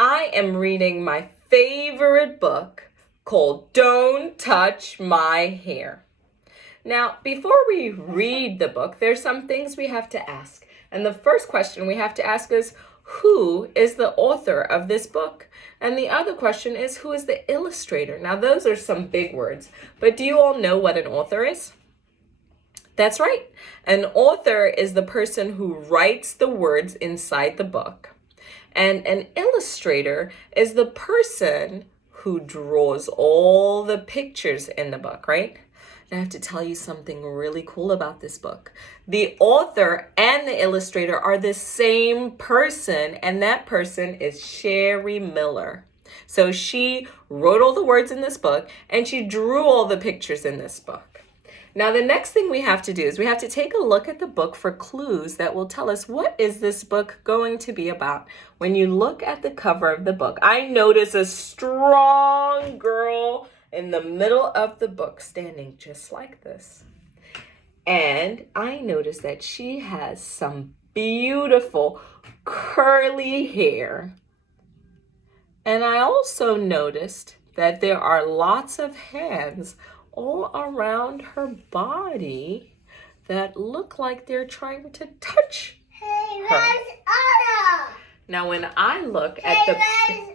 I am reading my favorite book called Don't Touch My Hair. Now, before we read the book, there's some things we have to ask. And the first question we have to ask is, who is the author of this book? And the other question is, who is the illustrator? Now, those are some big words, but do you all know what an author is? That's right. An author is the person who writes the words inside the book. And an illustrator is the person who draws all the pictures in the book, right? And I have to tell you something really cool about this book. The author and the illustrator are the same person, and that person is Sherry Miller. So she wrote all the words in this book, and she drew all the pictures in this book. Now, the next thing we have to do is we have to take a look at the book for clues that will tell us what is this book going to be about. When you look at the cover of the book, I notice a strong girl in the middle of the book standing just like this. And I notice that she has some beautiful curly hair. And I also noticed that there are lots of hands all around her body that look like they're trying to touch Hey, her. where's Anna? Now, when I look at the... Where's Anna?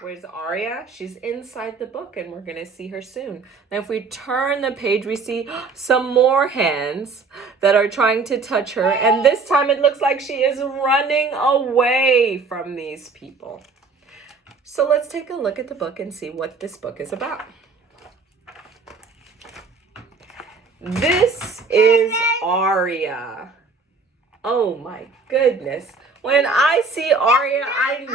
Where's Aria? She's inside the book, and we're going to see her soon. Now, if we turn the page, we see some more hands that are trying to touch her, and this time it looks like she is running away from these people. So let's take a look at the book and see what this book is about. This is Aria. Oh my goodness. When I see Aria, I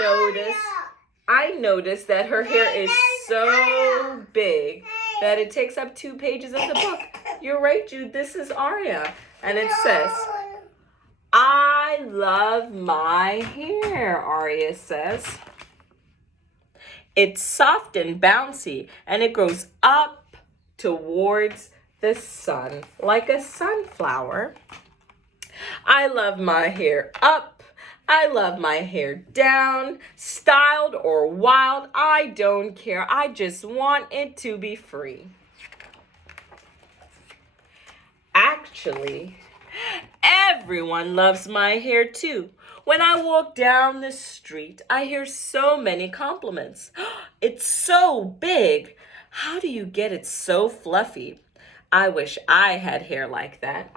notice that her hair is so big that it takes up 2 pages of the book. You're right, Jude. This is Aria. And it says, I love my hair, Aria says. It's soft and bouncy, and it grows up towards the sun like a sunflower. I love my hair up. I love my hair down, styled or wild. I don't care. I just want it to be free. Actually, everyone loves my hair too. When I walk down the street, I hear so many compliments. It's so big. How do you get it so fluffy? I wish I had hair like that.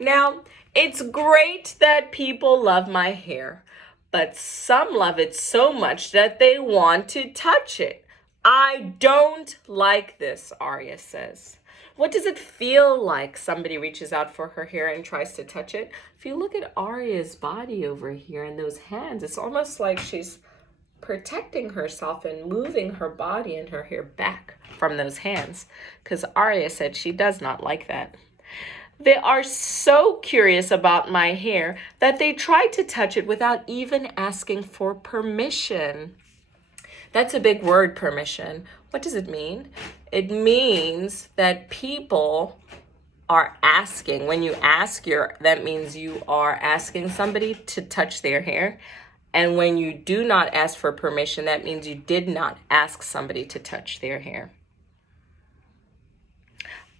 Now, it's great that people love my hair, but some love it so much that they want to touch it. I don't like this, Aria says. What does it feel like somebody reaches out for her hair and tries to touch it? If you look at Aria's body over here and those hands, it's almost like she's protecting herself and moving her body and her hair back from those hands, because Aria said she does not like that. They are so curious about my hair that they try to touch it without even asking for permission. That's a big word, permission. What does it mean? It means that people are asking. When you ask, that means you are asking somebody to touch their hair. And when you do not ask for permission, that means you did not ask somebody to touch their hair.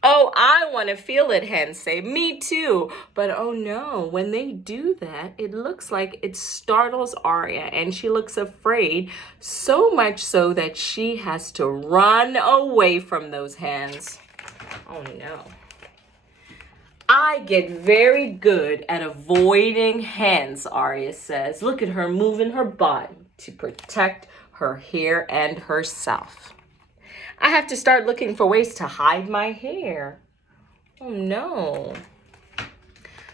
Oh, I want to feel it, hens say. Me too. But oh no, when they do that, it looks like it startles Aria and she looks afraid, so much so that she has to run away from those hands. Oh no. I get very good at avoiding hands, Aria says. Look at her moving her body to protect her hair and herself. I have to start looking for ways to hide my hair. Oh no.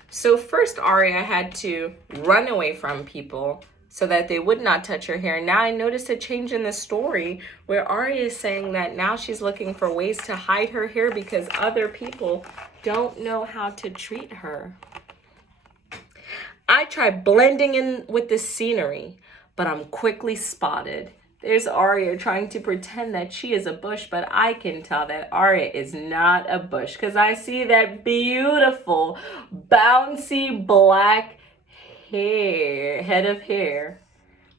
So first Aria had to run away from people so that they would not touch her hair. Now I noticed a change in the story where Aria is saying that now she's looking for ways to hide her hair because other people don't know how to treat her. I try blending in with the scenery, but I'm quickly spotted. There's Aria trying to pretend that she is a bush, but I can tell that Aria is not a bush because I see that beautiful, bouncy black hair, head of hair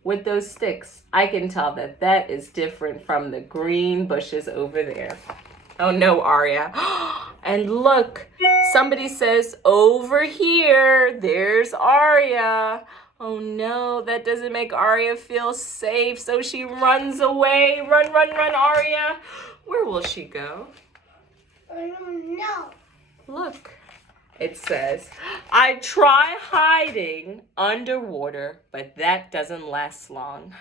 with those sticks. I can tell that that is different from the green bushes over there. Oh no, Aria. And look, somebody says, over here, there's Aria. Oh no, that doesn't make Aria feel safe, so she runs away. Run, run, run, Aria. Where will she go? I don't know. Look, it says, I try hiding underwater, but that doesn't last long.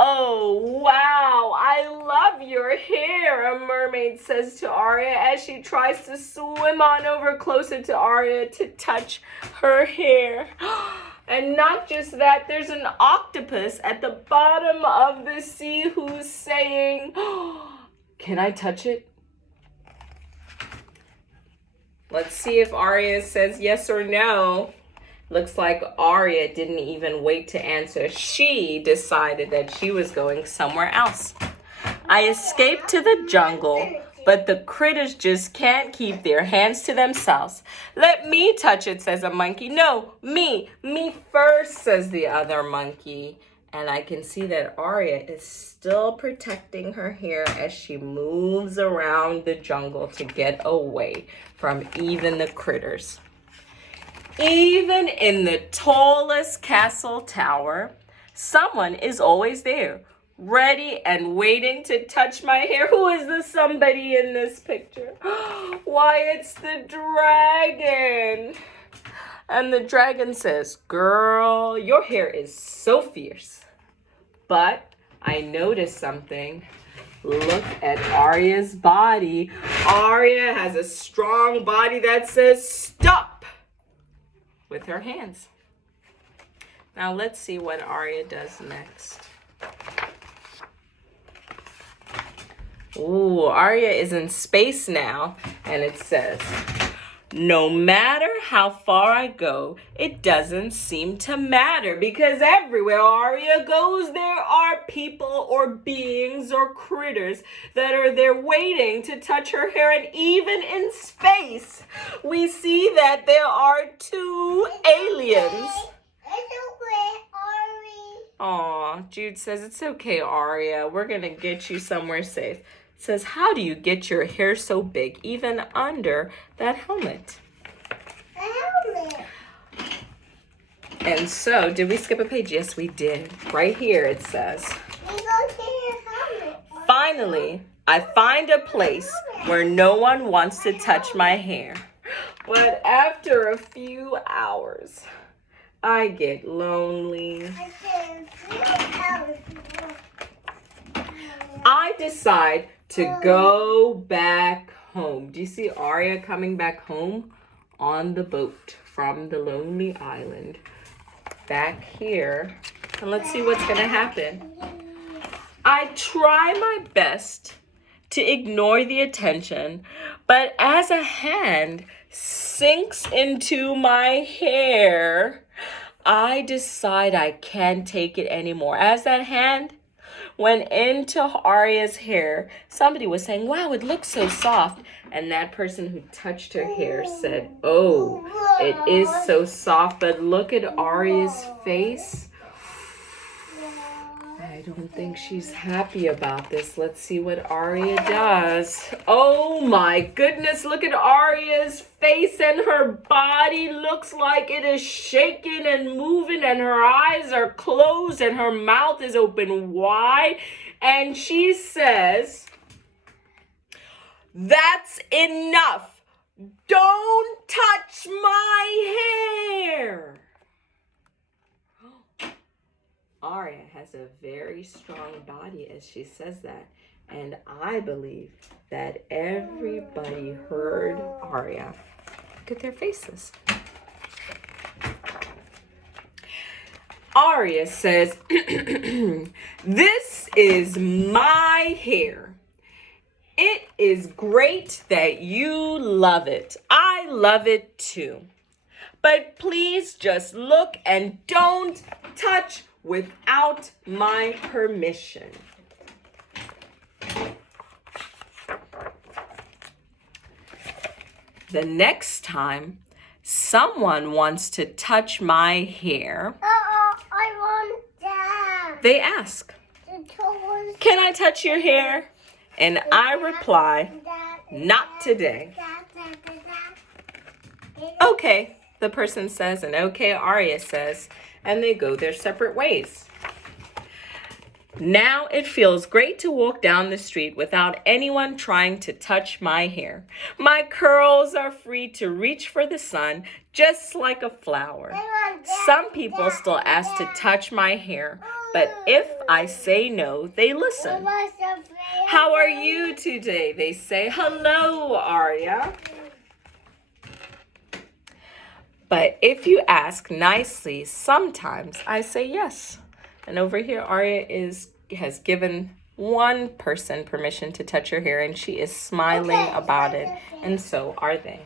Oh, wow, I love your hair, a mermaid says to Aria as she tries to swim on over closer to Aria to touch her hair. And not just that, there's an octopus at the bottom of the sea who's saying, can I touch it? Let's see if Aria says yes or no. Looks like Aria didn't even wait to answer. She decided that she was going somewhere else. I escaped to the jungle, but the critters just can't keep their hands to themselves. Let me touch it, says a monkey. No, me first, says the other monkey. And I can see that Aria is still protecting her hair as she moves around the jungle to get away from even the critters. Even in the tallest castle tower, someone is always there, ready and waiting to touch my hair. Who is the somebody in this picture? Why, it's the dragon. And the dragon says, girl, your hair is so fierce. But I noticed something. Look at Aria's body. Aria has a strong body that says stop with her hands. Now let's see what Aria does next. Ooh, Aria is in space now, and it says, no matter how far I go, it doesn't seem to matter, because everywhere Aria goes, there are people or beings or critters that are there waiting to touch her hair. And even in space, we see that there are two aliens. It's okay, Ari. Aw, Jude says, it's okay, Aria. We're going to get you somewhere safe. It says, how do you get your hair so big, even under that helmet? A helmet. And so, did we skip a page? Yes, we did. Right here it says, We go get a helmet. finally, I find a place where no one wants to touch my hair. But after a few hours, I get lonely. I said, helmet. I decide to go back home. Do you see Aria coming back home on the boat from the lonely island? Back here. And let's see what's going to happen. I try my best to ignore the attention, but as a hand sinks into my hair, I decide I can't take it anymore. As that hand went into Aria's hair, somebody was saying, wow, it looks so soft. And that person who touched her hair said, oh, it is so soft, but look at Aria's face. I don't think she's happy about this. Let's see what Aria does. Oh my goodness, look at Aria's face, and her body looks like it is shaking and moving, and her eyes are closed and her mouth is open wide. And she says, that's enough. Don't touch my hair. Aria has a very strong body as she says that. And I believe that everybody heard Aria. Look at their faces. Aria says, this is my hair. It is great that you love it. I love it too. But please just look and don't touch without my permission. The next time someone wants to touch my hair, I want that. they ask, "Can I touch your hair?" And I reply, "Not today." "Okay," the person says, and "Okay," Aria says, and they go their separate ways. Now it feels great to walk down the street without anyone trying to touch my hair. My curls are free to reach for the sun, just like a flower. Some people still ask to touch my hair, but if I say no, they listen. "How are you today?" they say. "Hello, Aria." But if you ask nicely, sometimes I say yes. And over here, Aria has given one person permission to touch her hair, and she is smiling about it, and so are they.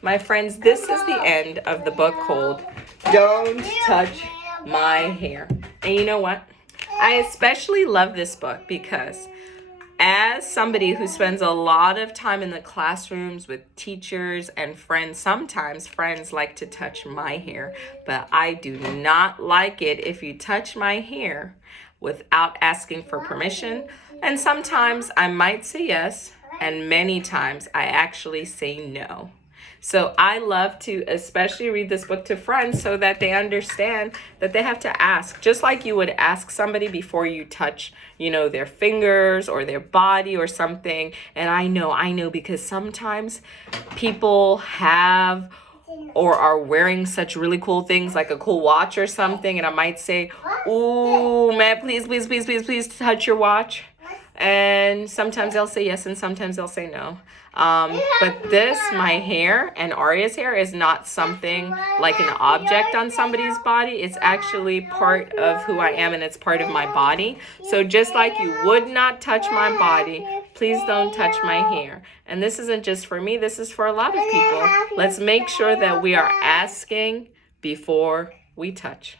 My friends, this is the end of the book called Don't Touch My Hair. And you know what? I especially love this book because as somebody who spends a lot of time in the classrooms with teachers and friends, sometimes friends like to touch my hair, but I do not like it if you touch my hair without asking for permission. And sometimes I might say yes, and many times I actually say no. So I love to especially read this book to friends so that they understand that they have to ask, just like you would ask somebody before you touch, their fingers or their body or something. And I know because sometimes people have or are wearing such really cool things like a cool watch or something. And I might say, "Ooh, man, please touch your watch." And sometimes they'll say yes and sometimes they'll say no. But my hair and Aria's hair is not something like an object on somebody's body. It's actually part of who I am and it's part of my body. So just like you would not touch my body, please don't touch my hair. And this isn't just for me, this is for a lot of people. Let's make sure that we are asking before we touch.